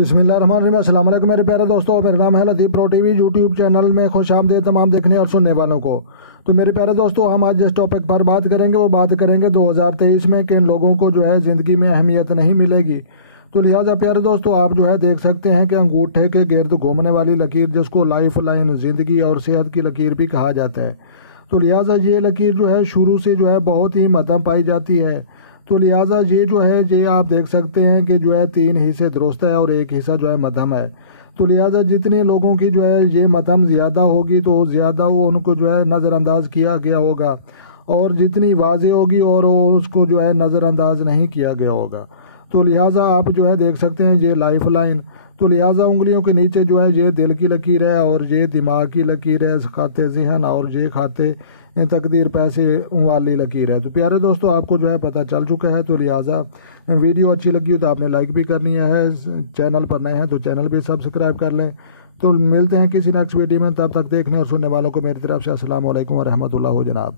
बिस्मिल्लाहिर्रहमानिर्रहीम। अस्सलाम वालेकुम मेरे प्यारे दोस्तों, मेरा नाम है लतीफ़ प्रो टीवी। यूट्यूब चैनल में खुश आमदीद तमाम देखने और सुनने वालों को। तो मेरे प्यारे दोस्तों, हम आज जिस टॉपिक पर बात करेंगे वो बात करेंगे 2023 में किन लोगों को जो है ज़िंदगी में अहमियत नहीं मिलेगी। तो लिहाजा प्यारे दोस्तों, आप जो है देख सकते हैं कि अंगूठे के गिर्द घूमने वाली लकीर, जिसको लाइफ लाइन, ज़िंदगी और सेहत की लकीर भी कहा जाता है। तो लिहाजा ये लकीर जो है शुरू से जो है बहुत ही मध्यम पाई जाती है। तो लिहाजा ये जो है ये आप देख सकते हैं कि जो है 3 हिस्से दुरुस्त है और 1 हिस्सा जो है मध्यम है। तो लिहाजा जितने लोगों की जो है ये मध्यम ज़्यादा होगी तो ज़्यादा वो उनको जो है नज़रअंदाज किया गया होगा, और जितनी वाज़ेह होगी और उसको जो है नज़रअंदाज नहीं किया गया होगा। तो लिहाजा आप जो है देख सकते हैं ये लाइफ लाइन। तो लिहाजा उंगलियों के नीचे जो है ये दिल की लकीर है और ये दिमाग की लकीर है, खाते ज़हन, और ये खाते तकदीर पैसे वाली लकीर है। तो प्यारे दोस्तों, आपको जो है पता चल चुका है। तो लिहाजा वीडियो अच्छी लगी हो तो आपने लाइक भी करनी है, चैनल पर नए हैं तो चैनल भी सब्सक्राइब कर लें। तो मिलते हैं किसी नेक्स्ट वीडियो में, तब तक देखने और सुनने वालों को मेरी तरफ से अस्सलाम वालेकुम व रहमतुल्लाह जनाब।